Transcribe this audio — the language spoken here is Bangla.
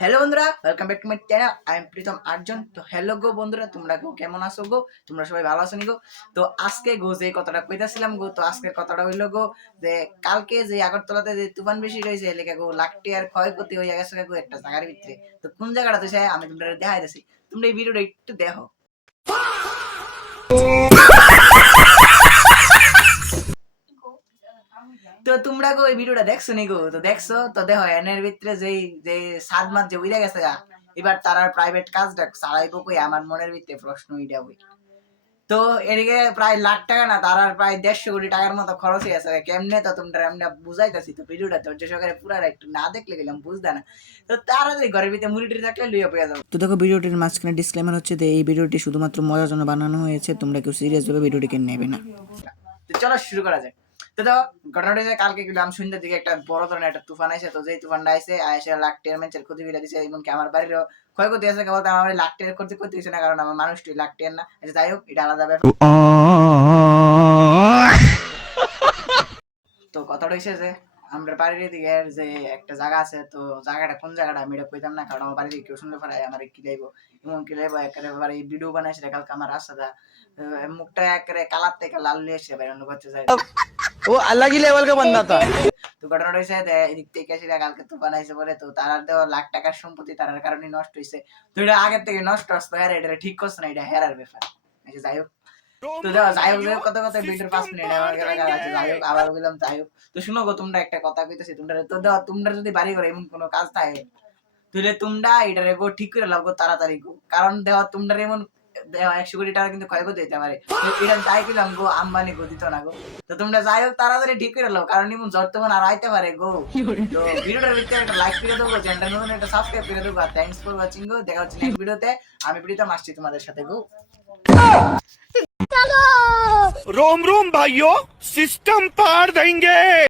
হ্যালো বন্ধুরা, welcome back to my channel. I am Pritam Arjun. তো হ্যালো গো বন্ধুরা, তোমরা গো কেমন আছো গো? তোমরা সবাই ভালো আছো নি গো? তো আজকে গো যে কথাটা কইতাছিলাম গো, তো আজকের কথাটা হইলো গো যে কালকে যে আগরতলাতে যে তুফান বেশি রয়েছে এলাকা গো লাখটি আর ক্ষয়ক্ষতি হয়ে গেছে গো একটা জায়গার ভিতরে। তো কোন জায়গাটা তো আমি তোমরা দেখাই দিছি, তোমরা এই ভিডিওটা একটু দেখো। তো তোমরা গো এই ভিডিওটা দেখছো নি গো? তো দেখছো তো দেখো এনের ভিতরে যেই যে 7 মাস যে উইরা গেছে গা, এবার তারার প্রাইভেট কাজটা চালাইবো কই? আমার মনের ভিতরে প্রশ্ন এটা হই। তো এদিকে প্রায় লাখ টাকা না, তারার প্রায় 150 কোটি টাকার মতো খরচ হয়ে গেছে। কেমনে তো তোমরা আমরা বুঝাইতাছি, তো ভিডিওটা ধৈর্য সহকারে পুরাটা একটু না দেখলে গেলাম বুঝতে না। তো তারা যে ঘরের ভিতরে মুড়ি টুড়ি থাকলে লইয়া পেয়ে যাবো। তো দেখো ভিডিওটির মাঝখানে ডিসক্লেমার হচ্ছে যে এই ভিডিওটি শুধুমাত্র মজার জন্য বানানো হয়েছে, তোমরা কেউ সিরিয়াস ভাবে ভিডিওটিকে নেবে না। তো চলো শুরু করা যাক। তো দেখো ঘটনাটা হচ্ছে কালকে গেলাম সন্ধ্যার দিকে একটা বড় ধরনের একটা তুফান আইছে। তো যেই তুফানটা আইছে আইসে লাখ টাকার মানুষের ক্ষতি করে দিছে, এমনকি আমার বাড়িরও ক্ষয়ক্ষতি আছে। কেবল আমার লাখ টাকার ক্ষতি করতে হয়েছে না, কারণ আমার মানুষটি লাখ টাকার না। আচ্ছা যাই হোক, এটা আলাদা ব্যাপার। তো কথাটা হয়েছে যে আমরা বাড়ির এদিকে যে একটা জায়গা আছে, তো জায়গাটা কোন জায়গাটা আমি এটা কইতাম না, কারণ আমার বাড়িতে কেউ শুনতে পারে আমার কি লাইবো, এমন কি লাইবো একেবারে ভিডিও বানাইছে কালকে আমার রাস্তাটা মুখটা একেবারে কালার থেকে লাল নিয়ে এসে বেরোনো করতে যায়। वो अलग ही लेवल का बंदा था। তো ঘটনাটা হয়েছে এদিক থেকে এসে কালকে তো বানাইছে বলে, তো তারার দেওয়া লাখ টাকার সম্পত্তি তারার কারণে নষ্ট হয়েছে। তো এটা আগের থেকে নষ্ট আসতো, হ্যাঁ এটা ঠিক করছে না, এটা হেরার ব্যাপার। আচ্ছা যাই হোক, তো যাই হোক কত কত ভিডিওর 5 মিনিট আমার আছে। যাই হোক আবার বললাম যাই হোক। তো শুনো গো, তোমরা একটা কথা কইতেছি, তোমরা তো দাও, তোমরা যদি বাড়ি করে এমন কোনো কাজ থাকে তাহলে তোমরা এটারে গো ঠিক করে লাও গো তাড়াতাড়ি গো, কারণ দেওয়া তোমরা এমন 100 কোটি টাকা কিন্তু ক্ষয়ক্ষতি হইতে পারে। এটা তাই কইলাম গো, আম্বানি গো দিত না গো। তো তোমরা যাই হোক তাড়াতাড়ি ঠিক করে লাও, কারণ এমন জ্বর তখন আর আইতে পারে গো। তো ভিডিওটার ভিতরে একটা লাইক করে দেবো, চ্যানেলটা নতুন একটা সাবস্ক্রাইব করে দেবো। আর থ্যাঙ্কস ফর ওয়াচিং গো। দেখা হচ্ছে নেক্সট ভিডিওতে। আমি প্রীতম আসছি তোমাদের সাথে গো। रोम रोम भाइयों, सिस्टम पार देंगे।